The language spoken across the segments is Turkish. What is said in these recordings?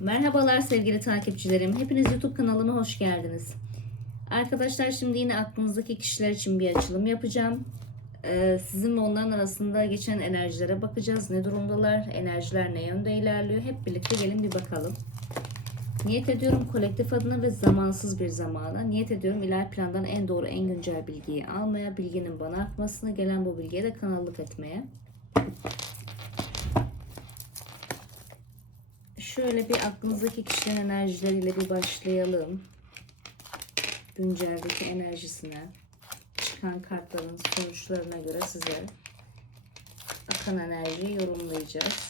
Merhabalar sevgili takipçilerim. Hepiniz YouTube kanalıma hoş geldiniz. Arkadaşlar şimdi yine aklınızdaki kişiler için bir açılım yapacağım. Ee, sizin ve onların arasında geçen enerjilere bakacağız. Ne durumdalar? Enerjiler ne yönde ilerliyor? Hep birlikte gelin bir bakalım. Niyet ediyorum kolektif adına ve zamansız bir zamana. Niyet ediyorum ilahi plandan en doğru, en güncel bilgiyi almaya, bilginin bana akmasını, gelen bu bilgiye de kanallık etmeye. Şöyle bir aklınızdaki kişilerin enerjileriyle bir başlayalım. Günceldeki enerjisine, çıkan kartların sonuçlarına göre size akan enerjiyi yorumlayacağız.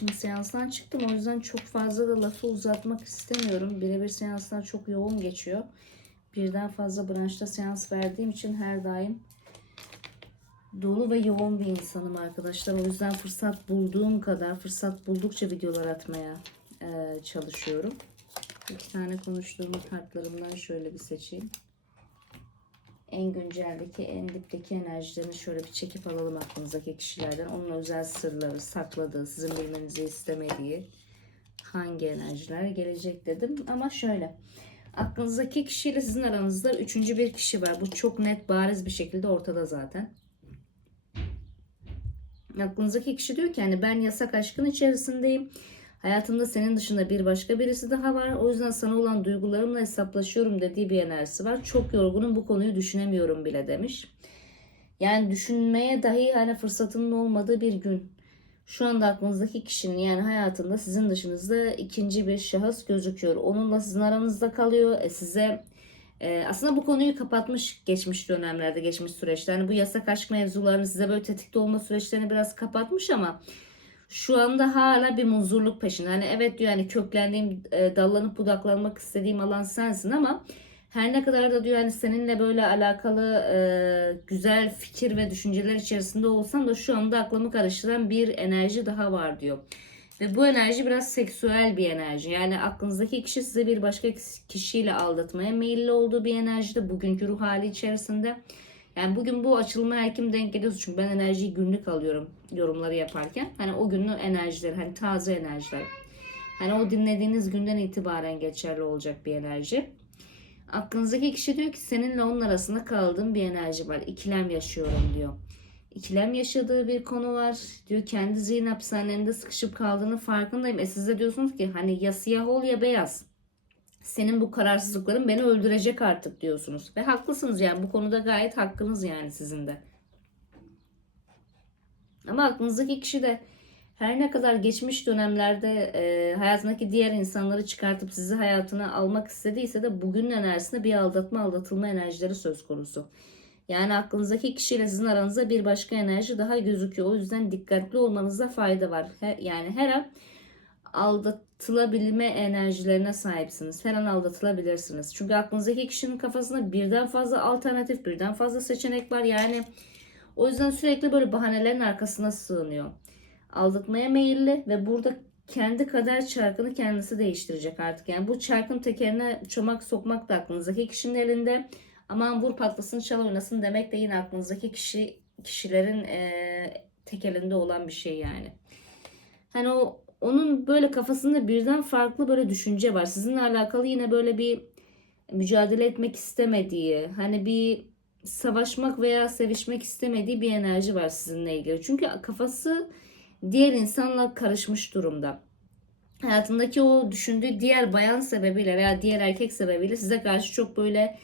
Şimdi seanstan çıktım o yüzden çok fazla da lafı uzatmak istemiyorum. Birebir seanslar çok yoğun geçiyor. Birden fazla branşta seans verdiğim için her daim dolu ve yoğun bir insanım arkadaşlar. O yüzden fırsat bulduğum kadar, fırsat buldukça videolar atmaya çalışıyorum. İki tane konuştuğum kartlarımdan şöyle bir seçeyim. En günceldeki, en dipteki enerjilerini şöyle bir çekip alalım aklınızdaki kişilerden. Onun özel sırları, sakladığı, sizin bilmenizi istemediği hangi enerjiler gelecek dedim. Ama şöyle, aklınızdaki kişiyle sizin aranızda üçüncü bir kişi var. Bu çok net, bariz bir şekilde ortada zaten. Aklınızdaki kişi diyor ki hani ben yasak aşkın içerisindeyim. Hayatımda senin dışında bir başka birisi daha var. O yüzden sana olan duygularımla hesaplaşıyorum dediği bir enerjisi var. Çok yorgunum bu konuyu düşünemiyorum bile demiş. Yani düşünmeye dahi hani fırsatının olmadığı bir gün. Şu anda aklınızdaki kişinin yani hayatında sizin dışınızda ikinci bir şahıs gözüküyor. Onunla sizin aranızda kalıyor. E size e, aslında bu konuyu kapatmış geçmiş dönemlerde, geçmiş süreçte. Hani bu yasak aşk mevzularını size böyle tetikte olma süreçlerini biraz kapatmış ama şu anda hala bir muzurluk peşinde. Hani evet diyor hani köklendiğim, e, dallanıp budaklanmak istediğim alan sensin ama her ne kadar da diyor hani seninle böyle alakalı e, güzel fikir ve düşünceler içerisinde olsam da şu anda aklımı karıştıran bir enerji daha var diyor. Ve bu enerji biraz seksüel bir enerji. Yani aklınızdaki kişi size bir başka kişiyle aldatmaya meyilli olduğu bir enerjide bugünkü ruh hali içerisinde. Yani bugün bu açılma her kim denk geliyorsa çünkü ben enerjiyi günlük alıyorum yorumları yaparken. Hani o günün enerjileri hani taze enerjiler. Hani o dinlediğiniz günden itibaren geçerli olacak bir enerji. Aklınızdaki kişi diyor ki seninle onun arasında kaldığım bir enerji var. İkilem yaşıyorum diyor. İkilem yaşadığı bir konu var. Diyor kendi zihin hapishanelerinde sıkışıp kaldığını farkındayım. E siz de diyorsunuz ki hani ya siyah ol ya beyaz. Senin bu kararsızlıkların beni öldürecek artık diyorsunuz. Ve haklısınız yani bu konuda gayet hakkınız yani sizin de. Ama aklınızdaki kişi de her ne kadar geçmiş dönemlerde e, hayatındaki diğer insanları çıkartıp sizi hayatına almak istediyse de bugünün enerjisinde bir aldatma aldatılma enerjileri söz konusu. Yani aklınızdaki kişiyle sizin aranızda bir başka enerji daha gözüküyor. O yüzden dikkatli olmanızda fayda var. Her, yani her an aldatılabilme enerjilerine sahipsiniz. Her an aldatılabilirsiniz. Çünkü aklınızdaki kişinin kafasında birden fazla alternatif, birden fazla seçenek var. Yani o yüzden sürekli böyle bahanelerin arkasına sığınıyor. Aldatmaya meyilli ve burada kendi kader çarkını kendisi değiştirecek artık. Yani bu çarkın tekerine çomak sokmak da aklınızdaki kişinin elinde. Aman vur patlasın çal oynasın demek de yine aklınızdaki kişi kişilerin e, tek elinde olan bir şey yani. Hani o onun böyle kafasında birden farklı böyle düşünce var. Sizinle alakalı yine böyle bir mücadele etmek istemediği, hani bir savaşmak veya sevişmek istemediği bir enerji var sizinle ilgili. Çünkü kafası diğer insanla karışmış durumda. Hayatındaki o düşündüğü diğer bayan sebebiyle veya diğer erkek sebebiyle size karşı çok böyle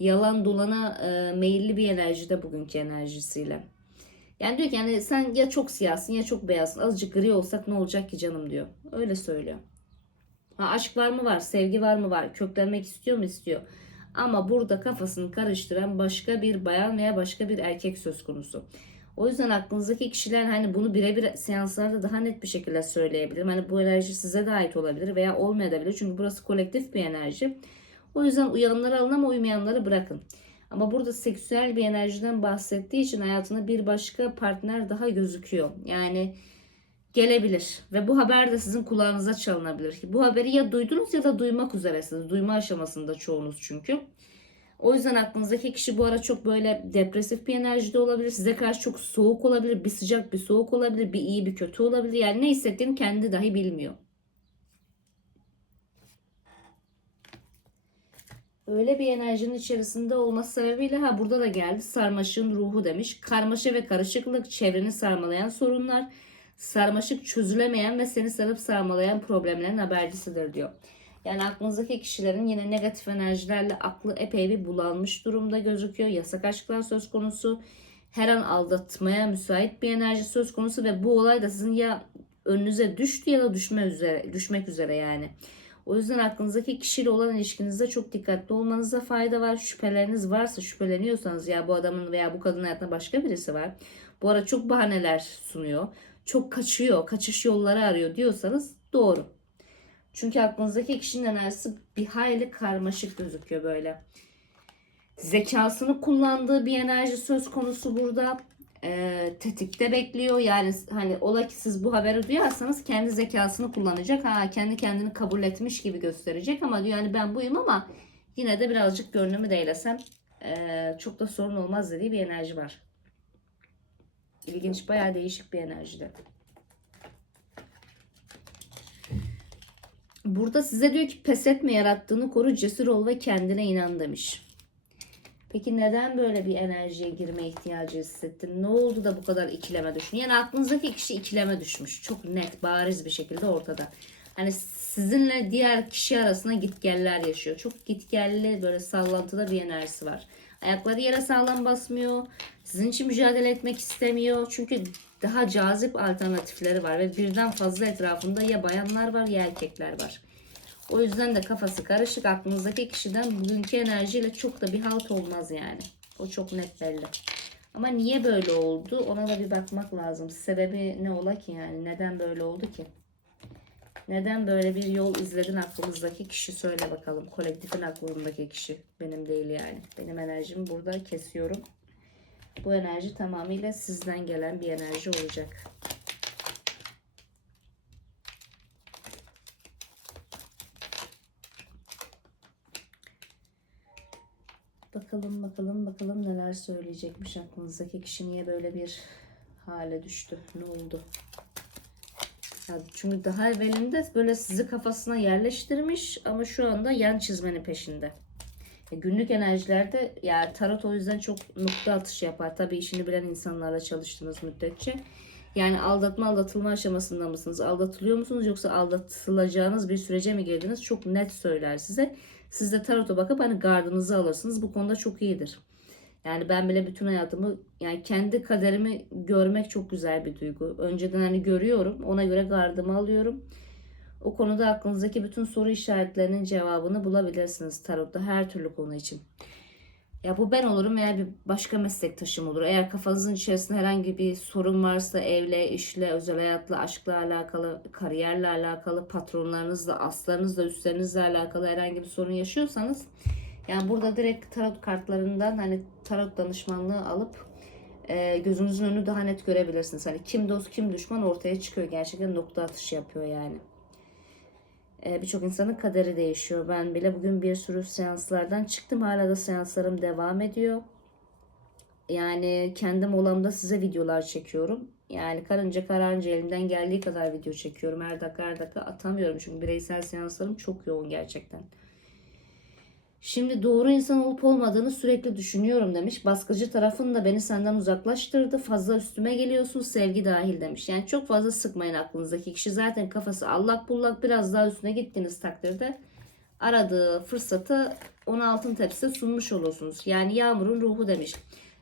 yalan dolana e, meyilli bir enerjide bugünkü enerjisiyle. Yani diyor ki yani sen ya çok siyahsın ya çok beyazsın. Azıcık gri olsak ne olacak ki canım diyor. Öyle söylüyor. Ha, aşk var mı var? Sevgi var mı var? Köklenmek istiyor mu istiyor. Ama burada kafasını karıştıran başka bir bayan veya başka bir erkek söz konusu. O yüzden aklınızdaki kişiler hani bunu birebir seanslarda daha net bir şekilde söyleyebilirim. Hani bu enerji size de ait olabilir veya olmayabilir. Çünkü burası kolektif bir enerji. O yüzden uyananları alın ama uymayanları bırakın. Ama burada seksüel bir enerjiden bahsettiği için hayatında bir başka partner daha gözüküyor. Yani gelebilir ve bu haber de sizin kulağınıza çalınabilir. Bu haberi ya duydunuz ya da duymak üzeresiniz. Duyma aşamasında çoğunuz çünkü. O yüzden aklınızdaki kişi bu ara çok böyle depresif bir enerjide olabilir. Size karşı çok soğuk olabilir. Bir sıcak bir soğuk olabilir. Bir iyi bir kötü olabilir. Yani ne hissettiğini kendi dahi bilmiyor. Öyle bir enerjinin içerisinde olması sebebiyle ha burada da geldi sarmaşığın ruhu demiş. Karmaşa ve karışıklık çevreni sarmalayan sorunlar, sarmaşık çözülemeyen ve seni sarıp sarmalayan problemlerin habercisidir diyor. Yani aklınızdaki kişilerin yine negatif enerjilerle aklı epey bir bulanmış durumda gözüküyor. Yasak aşklar söz konusu. Her an aldatmaya müsait bir enerji söz konusu ve bu olay da sizin ya önünüze düştü ya da düşme üzere, düşmek üzere yani. O yüzden aklınızdaki kişiyle olan ilişkinizde çok dikkatli olmanıza fayda var. Şüpheleriniz varsa şüpheleniyorsanız ya bu adamın veya bu kadının hayatında başka birisi var. Bu ara çok bahaneler sunuyor. Çok kaçıyor, kaçış yolları arıyor diyorsanız doğru. Çünkü aklınızdaki kişinin enerjisi bir hayli karmaşık gözüküyor böyle. Zekasını kullandığı bir enerji söz konusu burada. Ee, tetikte bekliyor. Yani hani ola ki siz bu haberi duyarsanız kendi zekasını kullanacak. Ha kendi kendini kabul etmiş gibi gösterecek ama diyor yani ben buyum ama yine de birazcık gönlümü değlesem ee, çok da sorun olmaz dediği bir enerji var. İlginç, bayağı değişik bir enerjide. Burada size diyor ki pes etme yarattığını koru cesur ol ve kendine inan demiş. Peki neden böyle bir enerjiye girme ihtiyacı hissettin? Ne oldu da bu kadar ikileme düştün? Yani aklınızdaki kişi ikileme düşmüş. Çok net, bariz bir şekilde ortada. Hani sizinle diğer kişi arasında gitgeller yaşıyor. Çok gitgelli böyle sallantıda bir enerjisi var. Ayakları yere sağlam basmıyor. Sizin için mücadele etmek istemiyor. Çünkü daha cazip alternatifleri var ve birden fazla etrafında ya bayanlar var ya erkekler var. O yüzden de kafası karışık. Aklınızdaki kişiden bugünkü enerjiyle çok da bir halt olmaz yani. O çok net belli. Ama niye böyle oldu? Ona da bir bakmak lazım. Sebebi ne ola ki yani? Neden böyle oldu ki? Neden böyle bir yol izledin aklımızdaki kişi söyle bakalım. Kolektifin aklındaki kişi. Benim değil yani. Benim enerjimi burada kesiyorum. Bu enerji tamamıyla sizden gelen bir enerji olacak. Bakalım bakalım bakalım neler söyleyecekmiş aklınızdaki kişi niye böyle bir hale düştü? Ne oldu? Ya çünkü daha evvelinde böyle sizi kafasına yerleştirmiş ama şu anda yan çizmenin peşinde. E, günlük enerjilerde yani tarot o yüzden çok nokta atışı yapar. Tabii işini bilen insanlarla çalıştığınız müddetçe. Yani aldatma aldatılma aşamasında mısınız? Aldatılıyor musunuz yoksa aldatılacağınız bir sürece mi girdiniz? Çok net söyler size. Siz de tarota bakıp hani gardınızı alırsınız. Bu konuda çok iyidir. Yani ben bile bütün hayatımı yani kendi kaderimi görmek çok güzel bir duygu. Önceden hani görüyorum. Ona göre gardımı alıyorum. O konuda aklınızdaki bütün soru işaretlerinin cevabını bulabilirsiniz tarotta her türlü konu için. Ya bu ben olurum veya bir başka meslektaşım olur. Eğer kafanızın içerisinde herhangi bir sorun varsa evle, işle, özel hayatla, aşkla alakalı, kariyerle alakalı, patronlarınızla, aslarınızla, üstlerinizle alakalı herhangi bir sorun yaşıyorsanız yani burada direkt tarot kartlarından hani tarot danışmanlığı alıp e, gözünüzün önünü daha net görebilirsiniz. Hani kim dost kim düşman ortaya çıkıyor. Gerçekten nokta atışı yapıyor yani. E, Birçok insanın kaderi değişiyor. Ben bile bugün bir sürü seanslardan çıktım. Hala da seanslarım devam ediyor. Yani kendim olamda size videolar çekiyorum. Yani karınca kararınca elimden geldiği kadar video çekiyorum. Her dakika her dakika atamıyorum. Çünkü bireysel seanslarım çok yoğun gerçekten. Şimdi doğru insan olup olmadığını sürekli düşünüyorum demiş. Baskıcı tarafın da beni senden uzaklaştırdı. Fazla üstüme geliyorsun sevgi dahil demiş. Yani çok fazla sıkmayın aklınızdaki kişi. Zaten kafası allak bullak biraz daha üstüne gittiğiniz takdirde aradığı fırsatı ona altın tepsi sunmuş olursunuz. Yani yağmurun ruhu demiş.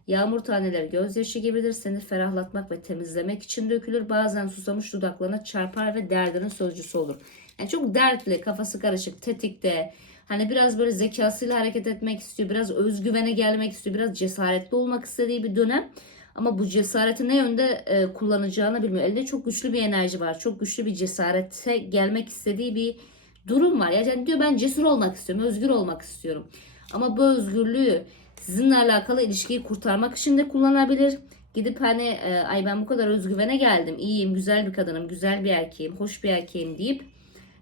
Yağmur taneleri gözyaşı gibidir. Seni ferahlatmak ve temizlemek için dökülür. Bazen susamış dudaklarına çarpar ve derdinin sözcüsü olur. Yani çok dertli, kafası karışık, tetikte, Hani biraz böyle zekasıyla hareket etmek istiyor. Biraz özgüvene gelmek istiyor. Biraz cesaretli olmak istediği bir dönem. Ama bu cesareti ne yönde e, kullanacağını bilmiyor. Elde çok güçlü bir enerji var. Çok güçlü bir cesarete gelmek istediği bir durum var. Yani diyor ben cesur olmak istiyorum. Özgür olmak istiyorum. Ama bu özgürlüğü sizinle alakalı ilişkiyi kurtarmak için de kullanabilir. Gidip hani e, ay ben bu kadar özgüvene geldim. iyiyim, güzel bir kadınım, güzel bir erkeğim, hoş bir erkeğim deyip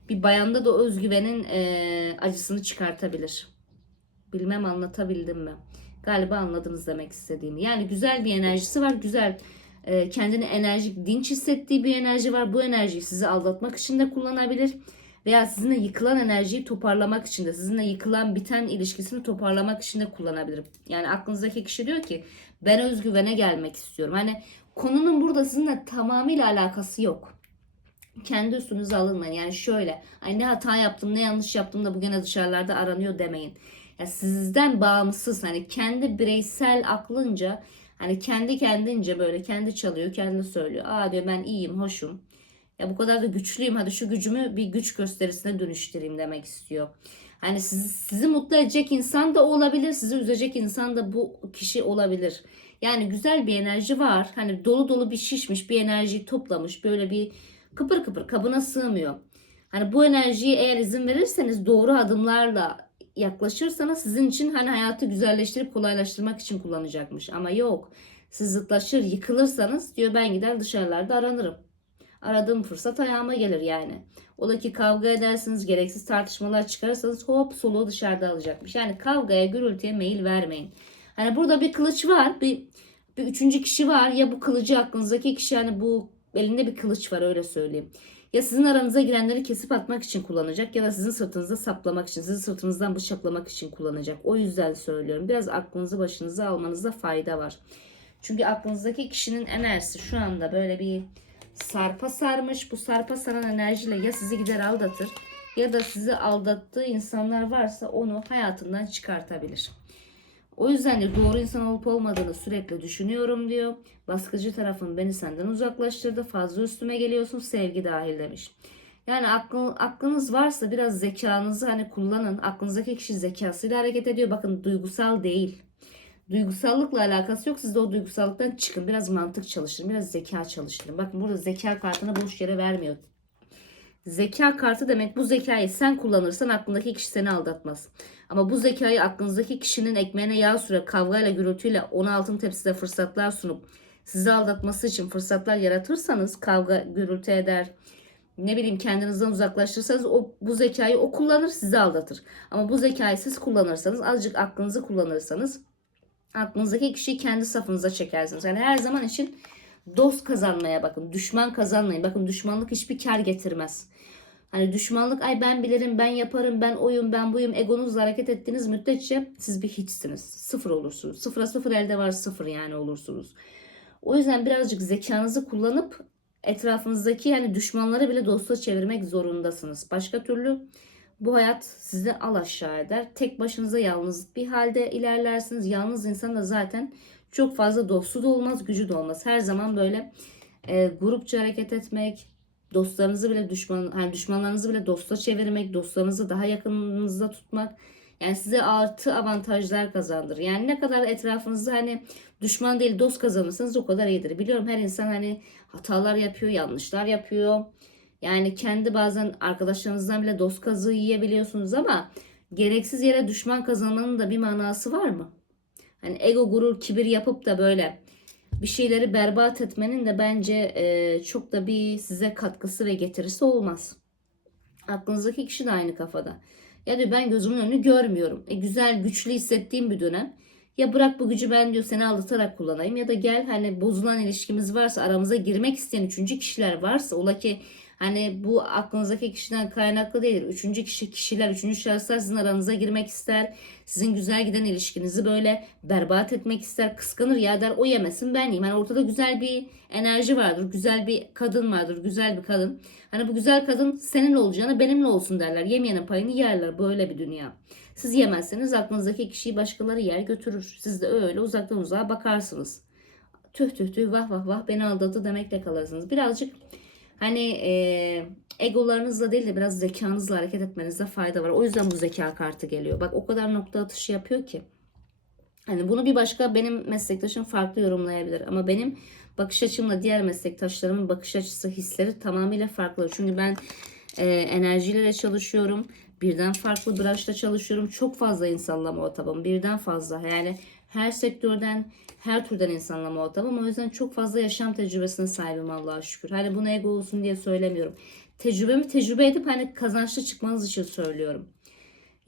bir bayanda da özgüvenin e, acısını çıkartabilir. Bilmem anlatabildim mi? Galiba anladınız demek istediğimi. Yani güzel bir enerjisi var. Güzel e, kendini enerjik, dinç hissettiği bir enerji var. Bu enerjiyi sizi aldatmak için de kullanabilir. Veya sizinle yıkılan enerjiyi toparlamak için de, sizinle yıkılan biten ilişkisini toparlamak için de kullanabilir. Yani aklınızdaki kişi diyor ki ben özgüvene gelmek istiyorum. Hani konunun burada sizinle tamamıyla alakası yok kendi üstünüze alınmayın. Yani şöyle ay ne hata yaptım ne yanlış yaptım da bugüne dışarılarda aranıyor demeyin. Ya sizden bağımsız hani kendi bireysel aklınca hani kendi kendince böyle kendi çalıyor kendi söylüyor. Aa diyor ben iyiyim hoşum. Ya bu kadar da güçlüyüm hadi şu gücümü bir güç gösterisine dönüştüreyim demek istiyor. Hani sizi, sizi mutlu edecek insan da olabilir, sizi üzecek insan da bu kişi olabilir. Yani güzel bir enerji var. Hani dolu dolu bir şişmiş bir enerjiyi toplamış. Böyle bir kıpır kıpır kabına sığmıyor. Hani bu enerjiyi eğer izin verirseniz doğru adımlarla yaklaşırsanız sizin için hani hayatı güzelleştirip kolaylaştırmak için kullanacakmış. Ama yok. Siz zıtlaşır, yıkılırsanız diyor ben gider dışarılarda aranırım. Aradığım fırsat ayağıma gelir yani. Ola ki kavga edersiniz, gereksiz tartışmalar çıkarırsanız hop soluğu dışarıda alacakmış. Yani kavgaya, gürültüye meyil vermeyin. Hani burada bir kılıç var, bir, bir üçüncü kişi var. Ya bu kılıcı aklınızdaki kişi hani bu elinde bir kılıç var öyle söyleyeyim. Ya sizin aranıza girenleri kesip atmak için kullanacak ya da sizin sırtınıza saplamak için, sizin sırtınızdan bıçaklamak için kullanacak. O yüzden söylüyorum. Biraz aklınızı başınıza almanızda fayda var. Çünkü aklınızdaki kişinin enerjisi şu anda böyle bir sarpa sarmış. Bu sarpa saran enerjiyle ya sizi gider aldatır ya da sizi aldattığı insanlar varsa onu hayatından çıkartabilir. O yüzden de doğru insan olup olmadığını sürekli düşünüyorum diyor. Baskıcı tarafın beni senden uzaklaştırdı. Fazla üstüme geliyorsun sevgi dahil demiş. Yani aklı, aklınız varsa biraz zekanızı hani kullanın. Aklınızdaki kişi zekasıyla hareket ediyor. Bakın duygusal değil. Duygusallıkla alakası yok. Siz de o duygusallıktan çıkın. Biraz mantık çalıştırın. Biraz zeka çalıştırın. Bakın burada zeka kartını boş yere vermiyor. Zeka kartı demek bu zekayı sen kullanırsan aklındaki kişi seni aldatmaz. Ama bu zekayı aklınızdaki kişinin ekmeğine yağ süre kavgayla gürültüyle ona altın tepside fırsatlar sunup sizi aldatması için fırsatlar yaratırsanız kavga gürültü eder ne bileyim kendinizden uzaklaştırırsanız o bu zekayı o kullanır sizi aldatır. Ama bu zekayı siz kullanırsanız azıcık aklınızı kullanırsanız aklınızdaki kişiyi kendi safınıza çekersiniz. Yani her zaman için dost kazanmaya bakın. Düşman kazanmayın. Bakın düşmanlık hiçbir kar getirmez. Hani düşmanlık ay ben bilirim, ben yaparım, ben oyum, ben buyum egonuzla hareket ettiğiniz müddetçe siz bir hiçsiniz. Sıfır olursunuz. Sıfıra sıfır elde var sıfır yani olursunuz. O yüzden birazcık zekanızı kullanıp etrafınızdaki yani düşmanları bile dosta çevirmek zorundasınız. Başka türlü bu hayat sizi al aşağı eder. Tek başınıza yalnız bir halde ilerlersiniz. Yalnız insan da zaten çok fazla dostu da olmaz, gücü de olmaz. Her zaman böyle e, grupça hareket etmek, dostlarınızı bile düşman, yani düşmanlarınızı bile dosta çevirmek, dostlarınızı daha yakınınızda tutmak yani size artı avantajlar kazandır. Yani ne kadar etrafınızda hani düşman değil dost kazanırsanız o kadar iyidir. Biliyorum her insan hani hatalar yapıyor, yanlışlar yapıyor. Yani kendi bazen arkadaşlarınızdan bile dost kazığı yiyebiliyorsunuz ama gereksiz yere düşman kazanmanın da bir manası var mı? Hani ego, gurur, kibir yapıp da böyle bir şeyleri berbat etmenin de bence e, çok da bir size katkısı ve getirisi olmaz. Aklınızdaki kişi de aynı kafada. Ya diyor ben gözümün önünü görmüyorum. E, güzel, güçlü hissettiğim bir dönem. Ya bırak bu gücü ben diyor seni aldatarak kullanayım ya da gel hani bozulan ilişkimiz varsa aramıza girmek isteyen üçüncü kişiler varsa ola ki Hani bu aklınızdaki kişiden kaynaklı değil. Üçüncü kişi kişiler, üçüncü şahıslar sizin aranıza girmek ister. Sizin güzel giden ilişkinizi böyle berbat etmek ister. Kıskanır ya der o yemesin ben yiyeyim. Hani ortada güzel bir enerji vardır. Güzel bir kadın vardır. Güzel bir kadın. Hani bu güzel kadın senin olacağını benimle olsun derler. Yemeyenin payını yerler. Böyle bir dünya. Siz yemezseniz aklınızdaki kişiyi başkaları yer götürür. Siz de öyle uzaktan uzağa bakarsınız. Tüh tüh tüh vah vah vah beni aldattı demekle kalırsınız. Birazcık Hani e, egolarınızla değil de biraz zekanızla hareket etmenizde fayda var. O yüzden bu zeka kartı geliyor. Bak o kadar nokta atışı yapıyor ki. Hani bunu bir başka benim meslektaşım farklı yorumlayabilir. Ama benim bakış açımla diğer meslektaşlarımın bakış açısı, hisleri tamamıyla farklı. Çünkü ben e, enerjiyle çalışıyorum. Birden farklı branşta çalışıyorum. Çok fazla insanla muhatabım. Birden fazla. Yani Her sektörden, her türden insanla muhatabım. O yüzden çok fazla yaşam tecrübesine sahibim Allah'a şükür. Hani bunu ego olsun diye söylemiyorum. Tecrübemi tecrübe edip hani kazançlı çıkmanız için söylüyorum.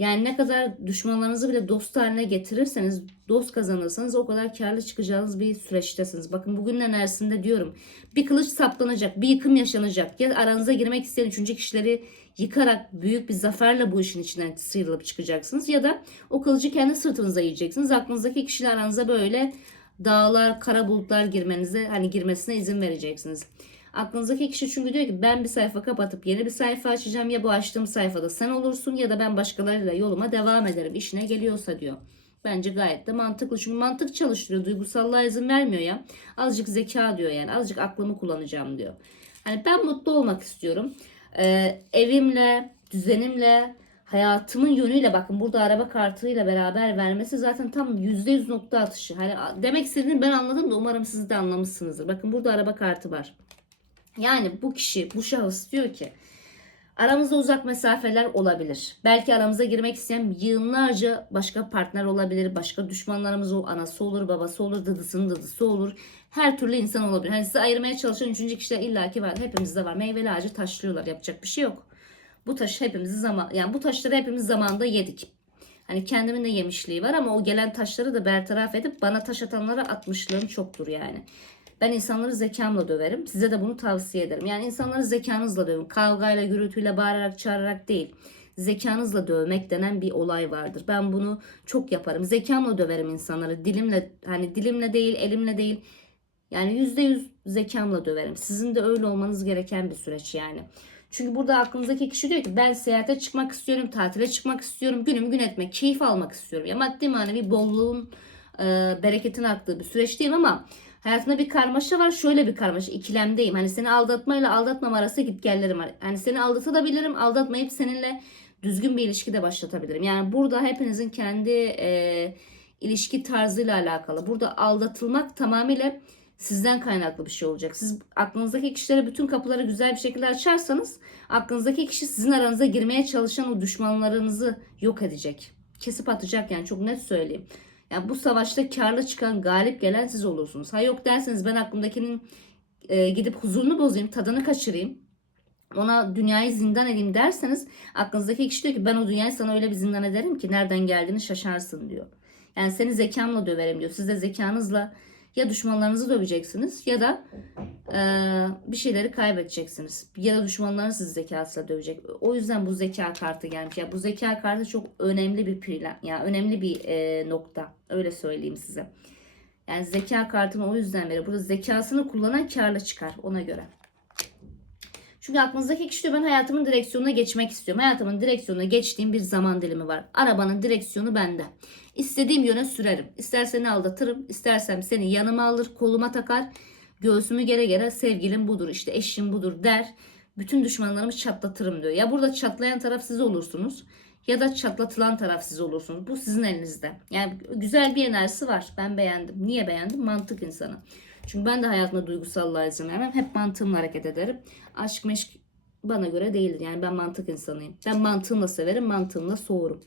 Yani ne kadar düşmanlarınızı bile dost haline getirirseniz, dost kazanırsanız o kadar karlı çıkacağınız bir süreçtesiniz. Bakın bugün enerjisinde diyorum. Bir kılıç saplanacak, bir yıkım yaşanacak. Ya aranıza girmek isteyen üçüncü kişileri yıkarak büyük bir zaferle bu işin içinden sıyrılıp çıkacaksınız. Ya da o kılıcı kendi sırtınıza yiyeceksiniz. Aklınızdaki kişiler aranıza böyle dağlar, kara bulutlar girmenize, hani girmesine izin vereceksiniz. Aklınızdaki kişi çünkü diyor ki ben bir sayfa kapatıp yeni bir sayfa açacağım. Ya bu açtığım sayfada sen olursun ya da ben başkalarıyla yoluma devam ederim. İşine geliyorsa diyor. Bence gayet de mantıklı. Çünkü mantık çalıştırıyor. Duygusallığa izin vermiyor ya. Azıcık zeka diyor yani. Azıcık aklımı kullanacağım diyor. Hani ben mutlu olmak istiyorum. Ee, evimle, düzenimle, hayatımın yönüyle bakın burada araba kartıyla beraber vermesi zaten tam %100 nokta atışı. Hani demek istediğini ben anladım da umarım siz de anlamışsınızdır. Bakın burada araba kartı var. Yani bu kişi, bu şahıs diyor ki aramızda uzak mesafeler olabilir. Belki aramıza girmek isteyen yığınlarca başka partner olabilir. Başka düşmanlarımız o anası olur, babası olur, dıdısının dıdısı olur. Her türlü insan olabilir. Hani sizi ayırmaya çalışan üçüncü kişiler illaki var. Hepimizde var. Meyveli ağacı taşlıyorlar. Yapacak bir şey yok. Bu taş hepimizi zaman yani bu taşları hepimiz zamanında yedik. Hani kendimin de yemişliği var ama o gelen taşları da bertaraf edip bana taş atanlara atmışlığım çoktur yani. Ben insanları zekamla döverim. Size de bunu tavsiye ederim. Yani insanları zekanızla dövün. Kavgayla, gürültüyle, bağırarak, çağırarak değil. Zekanızla dövmek denen bir olay vardır. Ben bunu çok yaparım. Zekamla döverim insanları. Dilimle hani dilimle değil, elimle değil. Yani yüzde yüz zekamla döverim. Sizin de öyle olmanız gereken bir süreç yani. Çünkü burada aklınızdaki kişi diyor ki ben seyahate çıkmak istiyorum, tatile çıkmak istiyorum, günümü gün etmek, keyif almak istiyorum. Ya maddi manevi bolluğun, e, bereketin aktığı bir süreçteyim ama hayatımda bir karmaşa var. Şöyle bir karmaşa, ikilemdeyim. Hani seni aldatmayla aldatmama arası gitgellerim var. Hani seni aldatabilirim, aldatmayıp seninle düzgün bir ilişki de başlatabilirim. Yani burada hepinizin kendi e, ilişki tarzıyla alakalı. Burada aldatılmak tamamıyla sizden kaynaklı bir şey olacak. Siz aklınızdaki kişilere bütün kapıları güzel bir şekilde açarsanız aklınızdaki kişi sizin aranıza girmeye çalışan o düşmanlarınızı yok edecek. Kesip atacak yani çok net söyleyeyim. Yani bu savaşta karlı çıkan, galip gelen siz olursunuz. Ha yok derseniz ben aklımdakinin e, gidip huzurunu bozayım, tadını kaçırayım. Ona dünyayı zindan edeyim derseniz aklınızdaki kişi diyor ki ben o dünyayı sana öyle bir zindan ederim ki nereden geldiğini şaşarsın diyor. Yani seni zekamla döverim diyor. Siz de zekanızla ya düşmanlarınızı döveceksiniz ya da e, bir şeyleri kaybedeceksiniz. Ya da düşmanlarınız sizi zekasıyla dövecek. O yüzden bu zeka kartı gelmiş. Ya bu zeka kartı çok önemli bir plan. Yani önemli bir e, nokta. Öyle söyleyeyim size. Yani zeka kartını o yüzden veriyor. Burada zekasını kullanan karlı çıkar ona göre. Çünkü aklınızdaki kişi diyor ben hayatımın direksiyonuna geçmek istiyorum. Hayatımın direksiyonuna geçtiğim bir zaman dilimi var. Arabanın direksiyonu bende. İstediğim yöne sürerim. İster seni aldatırım, istersem seni yanıma alır, koluma takar. Göğsümü gere gere sevgilim budur, işte eşim budur der. Bütün düşmanlarımı çatlatırım diyor. Ya burada çatlayan taraf siz olursunuz ya da çatlatılan taraf siz olursunuz. Bu sizin elinizde. Yani güzel bir enerjisi var. Ben beğendim. Niye beğendim? Mantık insanı. Çünkü ben de hayatımda duygusallığa izin vermem. Hep mantığımla hareket ederim. Aşk meşk bana göre değildir. Yani ben mantık insanıyım. Ben mantığımla severim, mantığımla soğurum.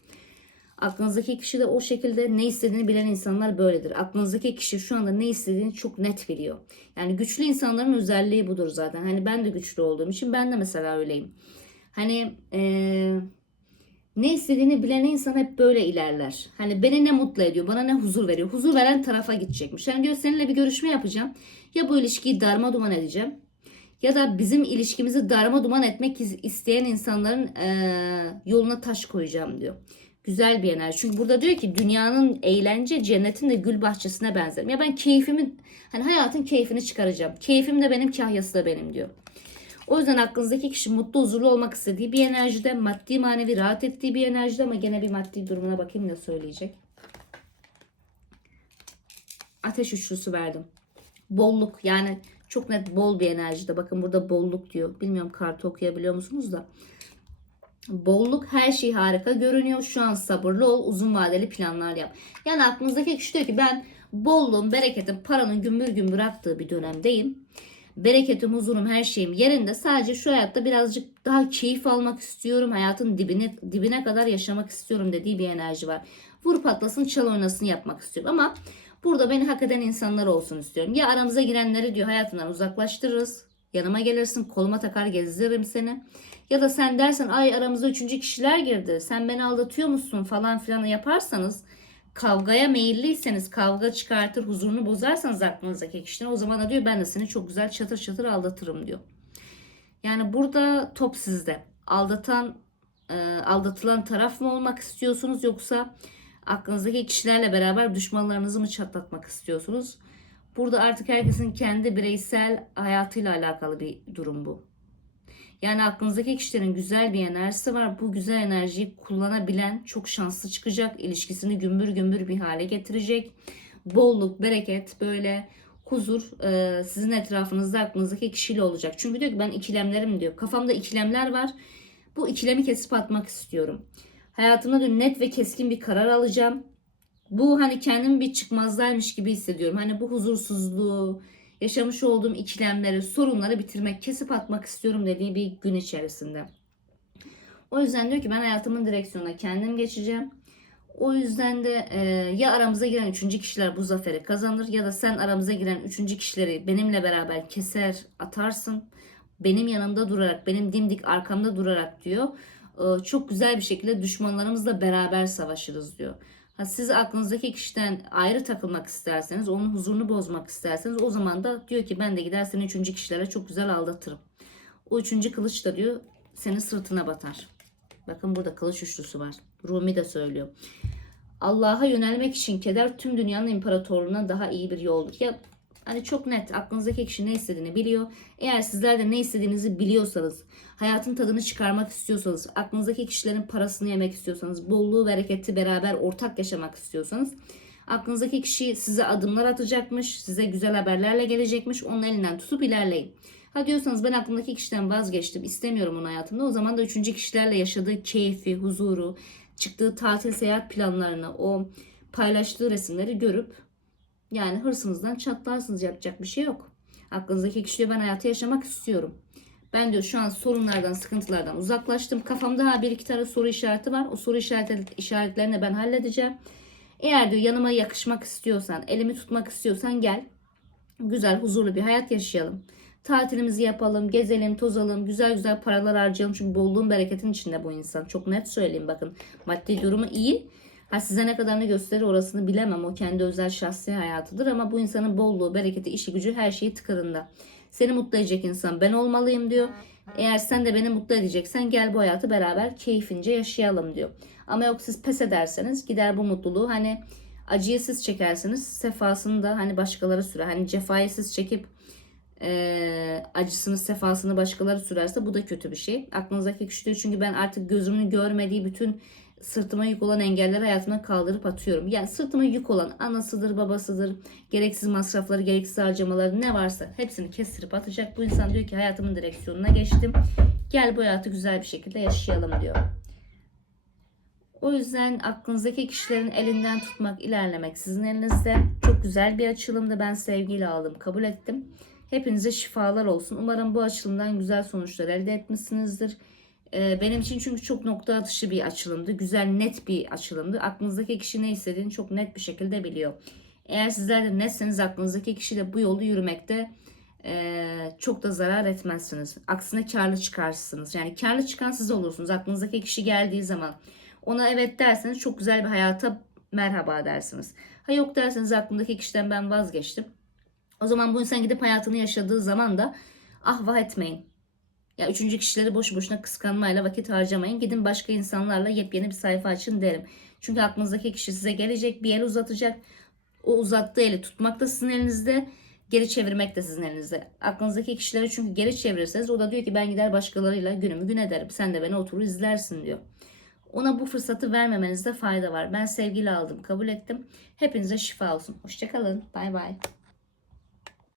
Aklınızdaki kişi de o şekilde ne istediğini bilen insanlar böyledir. Aklınızdaki kişi şu anda ne istediğini çok net biliyor. Yani güçlü insanların özelliği budur zaten. Hani ben de güçlü olduğum için ben de mesela öyleyim. Hani ee, ne istediğini bilen insan hep böyle ilerler. Hani beni ne mutlu ediyor, bana ne huzur veriyor. Huzur veren tarafa gidecekmiş. Yani diyor seninle bir görüşme yapacağım. Ya bu ilişkiyi darma duman edeceğim. Ya da bizim ilişkimizi darma duman etmek isteyen insanların ee, yoluna taş koyacağım diyor. Güzel bir enerji. Çünkü burada diyor ki dünyanın eğlence cennetin de gül bahçesine benzerim. Ya ben keyfimi hani hayatın keyfini çıkaracağım. Keyfim de benim kahyası da benim diyor. O yüzden aklınızdaki kişi mutlu huzurlu olmak istediği bir enerjide, maddi manevi rahat ettiği bir enerjide ama gene bir maddi durumuna bakayım ne söyleyecek. Ateş üçlüsü verdim. Bolluk yani çok net bol bir enerjide. Bakın burada bolluk diyor. Bilmiyorum kartı okuyabiliyor musunuz da. Bolluk her şey harika görünüyor. Şu an sabırlı ol, uzun vadeli planlar yap. Yani aklınızdaki kişi diyor ki ben bolluğun, bereketin, paranın gümbür gümbür aktığı bir dönemdeyim. Bereketim, huzurum, her şeyim yerinde. Sadece şu hayatta birazcık daha keyif almak istiyorum. Hayatın dibine dibine kadar yaşamak istiyorum dediği bir enerji var. Vur patlasın çal oynasın yapmak istiyorum. Ama burada beni hak eden insanlar olsun istiyorum. Ya aramıza girenleri diyor hayatından uzaklaştırırız. Yanıma gelirsin koluma takar gezdiririm seni. Ya da sen dersen ay aramıza üçüncü kişiler girdi. Sen beni aldatıyor musun falan filan yaparsanız kavgaya meyilliyseniz kavga çıkartır huzurunu bozarsanız aklınızdaki kişinin o zaman da diyor ben de seni çok güzel çatır çatır aldatırım diyor. Yani burada top sizde. Aldatan e, aldatılan taraf mı olmak istiyorsunuz yoksa aklınızdaki kişilerle beraber düşmanlarınızı mı çatlatmak istiyorsunuz? Burada artık herkesin kendi bireysel hayatıyla alakalı bir durum bu. Yani aklınızdaki kişilerin güzel bir enerjisi var. Bu güzel enerjiyi kullanabilen çok şanslı çıkacak. İlişkisini gümbür gümbür bir hale getirecek. Bolluk, bereket, böyle huzur e, sizin etrafınızda aklınızdaki kişiyle olacak. Çünkü diyor ki ben ikilemlerim diyor. Kafamda ikilemler var. Bu ikilemi kesip atmak istiyorum. Hayatımda diyor net ve keskin bir karar alacağım. Bu hani kendim bir çıkmazdaymış gibi hissediyorum. Hani bu huzursuzluğu, yaşamış olduğum ikilemleri, sorunları bitirmek, kesip atmak istiyorum dediği bir gün içerisinde. O yüzden diyor ki ben hayatımın direksiyonuna kendim geçeceğim. O yüzden de e, ya aramıza giren üçüncü kişiler bu zaferi kazanır ya da sen aramıza giren üçüncü kişileri benimle beraber keser atarsın. Benim yanımda durarak, benim dimdik arkamda durarak diyor. E, çok güzel bir şekilde düşmanlarımızla beraber savaşırız diyor. Ha, siz aklınızdaki kişiden ayrı takılmak isterseniz, onun huzurunu bozmak isterseniz o zaman da diyor ki ben de gider seni üçüncü kişilere çok güzel aldatırım. O üçüncü kılıç da diyor senin sırtına batar. Bakın burada kılıç üçlüsü var. Rumi de söylüyor. Allah'a yönelmek için keder tüm dünyanın imparatorluğuna daha iyi bir yoldur. Ya hani çok net aklınızdaki kişi ne istediğini biliyor. Eğer sizler de ne istediğinizi biliyorsanız, hayatın tadını çıkarmak istiyorsanız, aklınızdaki kişilerin parasını yemek istiyorsanız, bolluğu, bereketi beraber ortak yaşamak istiyorsanız, aklınızdaki kişi size adımlar atacakmış, size güzel haberlerle gelecekmiş, onun elinden tutup ilerleyin. Ha diyorsanız ben aklımdaki kişiden vazgeçtim, istemiyorum onu hayatımda. O zaman da üçüncü kişilerle yaşadığı keyfi, huzuru, çıktığı tatil seyahat planlarını, o paylaştığı resimleri görüp yani hırsınızdan çatlarsınız yapacak bir şey yok. Aklınızdaki kişiyle ben hayatı yaşamak istiyorum. Ben diyor şu an sorunlardan, sıkıntılardan uzaklaştım. Kafamda ha bir iki tane soru işareti var. O soru işareti, işaretlerini ben halledeceğim. Eğer diyor yanıma yakışmak istiyorsan, elimi tutmak istiyorsan gel. Güzel, huzurlu bir hayat yaşayalım. Tatilimizi yapalım, gezelim, tozalım, güzel güzel paralar harcayalım. Çünkü bolluğun bereketin içinde bu insan. Çok net söyleyeyim bakın. Maddi durumu iyi. Ha size ne kadarını gösterir orasını bilemem. O kendi özel şahsi hayatıdır ama bu insanın bolluğu, bereketi, işi gücü her şeyi tıkırında. Seni mutlu edecek insan ben olmalıyım diyor. Eğer sen de beni mutlu edeceksen gel bu hayatı beraber keyfince yaşayalım diyor. Ama yok siz pes ederseniz gider bu mutluluğu hani acıyı siz çekersiniz sefasını da hani başkaları sürer. Hani cefayı siz çekip e, acısını sefasını başkaları sürerse bu da kötü bir şey. Aklınızdaki diyor çünkü ben artık gözümün görmediği bütün sırtıma yük olan engelleri hayatımdan kaldırıp atıyorum. Yani sırtıma yük olan anasıdır, babasıdır, gereksiz masrafları, gereksiz harcamaları ne varsa hepsini kestirip atacak. Bu insan diyor ki hayatımın direksiyonuna geçtim. Gel bu hayatı güzel bir şekilde yaşayalım diyor. O yüzden aklınızdaki kişilerin elinden tutmak, ilerlemek sizin elinizde. Çok güzel bir açılımdı. Ben sevgiyle aldım, kabul ettim. Hepinize şifalar olsun. Umarım bu açılımdan güzel sonuçlar elde etmişsinizdir. Ee, benim için çünkü çok nokta atışı bir açılımdı. Güzel, net bir açılımdı. Aklınızdaki kişi ne istediğini çok net bir şekilde biliyor. Eğer sizler de netseniz aklınızdaki kişiyle bu yolu yürümekte e, çok da zarar etmezsiniz. Aksine karlı çıkarsınız. Yani karlı çıkan siz olursunuz. Aklınızdaki kişi geldiği zaman ona evet derseniz çok güzel bir hayata merhaba dersiniz. Ha yok derseniz aklımdaki kişiden ben vazgeçtim. O zaman bu insan gidip hayatını yaşadığı zaman da ah vah etmeyin. Ya üçüncü kişileri boş boşuna kıskanmayla vakit harcamayın. Gidin başka insanlarla yepyeni bir sayfa açın derim. Çünkü aklınızdaki kişi size gelecek bir el uzatacak. O uzattığı eli tutmak da sizin elinizde. Geri çevirmek de sizin elinizde. Aklınızdaki kişileri çünkü geri çevirirseniz o da diyor ki ben gider başkalarıyla günümü gün ederim. Sen de beni oturur izlersin diyor. Ona bu fırsatı vermemenizde fayda var. Ben sevgiyle aldım, kabul ettim. Hepinize şifa olsun. Hoşçakalın. Bay bay.